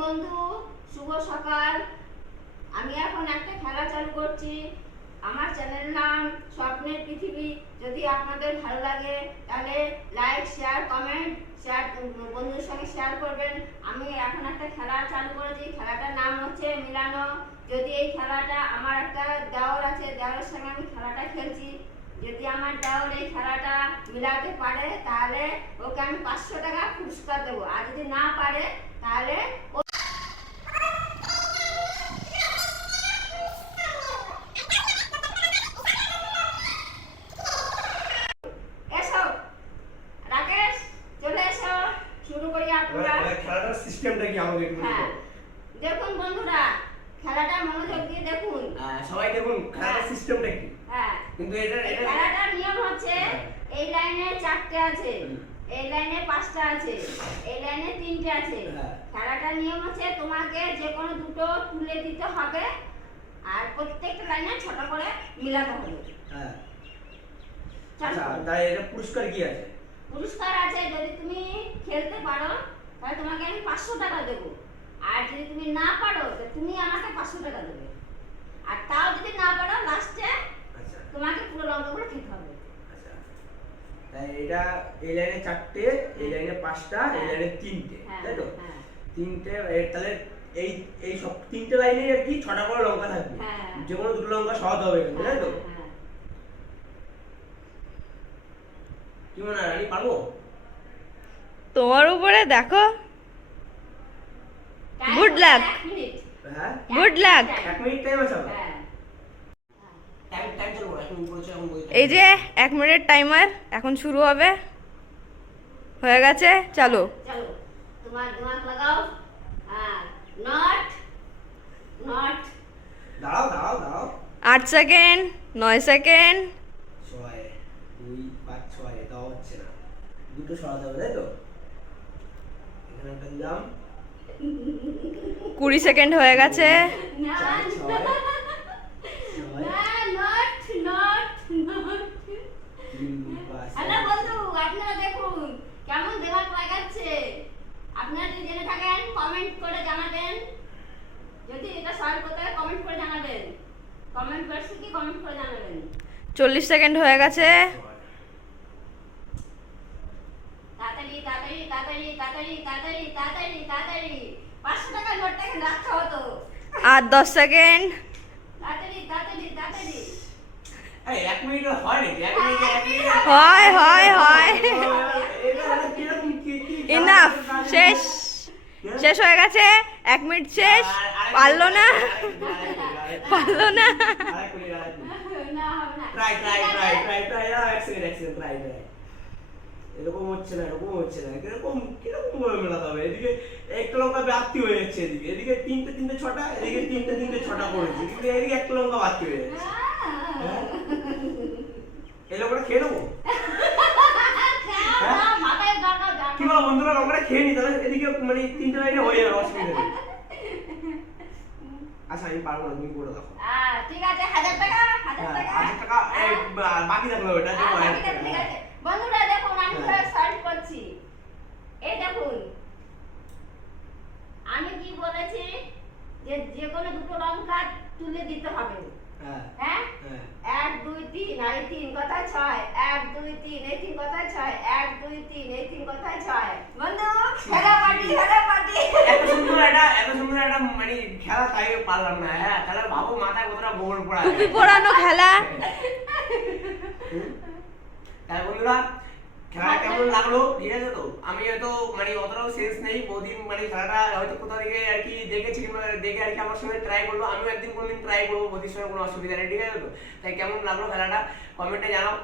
বন্ধু, শুভ সকাল। আমি এখন একটা খেলা চালু করছি। আমার চ্যানেলের নাম স্বপ্নের পৃথিবী। যদি আপনাদের ভালো লাগে তাহলে লাইক, শেয়ার, কমেন্ট, বন্ধুদের সঙ্গে শেয়ার করবেন। আমি এখন একটা খেলা চালু করেছি। খেলাটার নাম হচ্ছে মিলানো। যদি এই খেলাটা, আমার একটা দেওর আছে, দেওরের সঙ্গে আমি খেলাটা খেলছি। যদি আমার দেওর এই খেলাটা মিলাতে পারে তাহলে ওকে আমি 500 টাকা পুরস্কার দেবো। আর যদি না পারে তাহলে এসো রাকেশ, চলে এসো, শুরু করি আপনারা। খেলাটার সিস্টেমটা কি আমাকে একটু বলুন। দেখুন বন্ধুরা, খেলাটা মনোযোগ দিয়ে দেখুন। সবাই দেখুন খেলাটার সিস্টেমটা কি। হ্যাঁ, কিন্তু এটা খেলাটার নিয়ম হচ্ছে এই লাইনে 4টে আছে, এই লাইনে 5টা আছে, এই লাইনে 3টে আছে। খেলাটার নিয়ম হচ্ছে তোমাকে যে কোনো দুটো তুলে দিতে হবে আর প্রত্যেকটা লাইনে ছোট করে মিলাতে হবে। হ্যাঁ, আচ্ছা, তাই এটা পুরস্কার কি আছে? পুরস্কার আছে, যদি তুমি খেলতে পারো তাহলে তোমাকে আমি 500 টাকা দেবো। আর যদি তুমি না পারো তো তুমি আমাকে 500 টাকা দেবে। আর তাও যদি না পারো লাস্টে আচ্ছা, তোমাকে পুরো লঙ্কাগুলো খেতে হবে। আচ্ছা, তাই এটা এই লাইনে 4টে, এই লাইনে 5টা, এই লাইনে 3টে, তাই তো? 3টে, তাহলে এই এই সব 3টে লাইনে আর কি 6টা করে লঙ্কা থাকবে। যে কোনো দুটো লঙ্কা সহজ হবে এখানে, তাই তো? কি মনে হয় আমি পারবো? তোমার উপরে দেখো। Good luck. হ্যাঁ, গুড লাক। 1 মিনিট টাইম আছে। হ্যাঁ, টাইম চলবো, এখন উপরে এখন বই। এই যে 1 মিনিট টাইমার এখন শুরু হবে। হয়ে গেছে, চলো। চলো তোমার দিমাগ লাগাও। হ্যাঁ, নট নট দাঁড়াও দাঁড়াও দাঁড়াও। 8 সেকেন্ড, 9 সেকেন্ড, 6 2 5 6 এটাও হচ্ছে না। দুটো সরাতে হবে, তাই তো? এখানে একটা দিলাম। 20 সেকেন্ড হয়ে গেছে। না, 4 6 না, নট নট নট। 3 5 হ্যালো বন্ধু, আপনারা দেখুন কেমন দিমাগ লাগাচ্ছে। আপনারা যদি জেনে থাকেন কমেন্ট করে জানাবেন। যদি এটা সলভ করতে হয় কমেন্ট করে জানাবেন। কমেন্ট বক্সে কি কমেন্ট করে জানাবেন। 40 সেকেন্ড হয়ে গেছে। তাড়াতাড়ি তাড়াতাড়ি তাড়াতাড়ি তাড়াতাড়ি তাড়াতাড়ি তাড়াতাড়ি তাড়াতাড়ি 500 টাকার নোটটা এখানে রাখতে হতো। আর 10 সেকেন্ড। তাড়াতাড়ি তাড়াতাড়ি তাড়াতাড়ি। এই 1 মিনিট হয় নাকি? 1 মিনিট 1 মিনিট হয় হয় হয়। এটা কিরকম কি ইনাফ, শেষ। শেষ হয়ে গেছে। 1 মিনিট শেষ। পারলো না, পারলো না। না হবে না। ট্রাই এক সেকেন্ড ট্রাই। এরকম হচ্ছে না, এরকম হচ্ছে না। কিরকম কিরকম ভাবে মেলাতে হবে? এদিকে একটা লঙ্কা বাড়তি হয়ে যাচ্ছে, এদিকে এদিকে 3টে 3টে 6টা, এদিকে 3টে 3টে 6টা করেছি, কিন্তু এদিকে একটা লঙ্কা বাড়তি হয়ে যাচ্ছে। হ্যাঁ, এই লঙ্কাটা খেয়ে নেবো। মাথায় দরকার দাও। কি বলো বন্ধুরা, লঙ্কাটা খেয়ে নি, তাহলে এদিকে মানে 3টে লাইনে হয়ে যাবে, অসুবিধা নেই। আচ্ছা, আমি পারবো না, তুমি করে দেখো। ঠিক আছে, 1000 টাকা 1000 টাকা 1000 টাকা বাকি থাকলো, ওটা দেবো। ঠিক আছে, ঠিক আছে। বন্ধুরা দেখুন আমি সলভ করছি। এই দেখুন আমি কি বলেছি যে যে কোনো দুটো লঙ্কা তুলে দিতে হবে। হ্যাঁ হ্যাঁ, হ্যাঁ 1 2 3 আর 3 কথায় 6, 1 2 3 এই 3 কথায় 6, 1 2 3 এই 3 কথায় 6। বন্ধু খেলা পার্টি। এত সুন্দর একটা মানে খেলা, তাই পারলাম না। হ্যাঁ, তাহলে ভাবো মাথায় কতটা গোবর পড়া। টুপি পরানো খেলা। তাই বন্ধুরা, খেলাটা কেমন লাগলো? ঠিক আছে তো? আমি হয়তো মানে অতটাও সেন্স নেই, বহুদিন মানে খেলাটা হয়তো কোথাও থেকে আর কি দেখেছি, কিংবা দেখে আর কি আমার সঙ্গে ট্রাই করবো। আমিও একদিন কোনদিন ট্রাই করবো, বৌদির সঙ্গে কোনো অসুবিধা নেই, ঠিক আছে তো? তাই কেমন লাগলো খেলাটা কমেন্টে জানাও।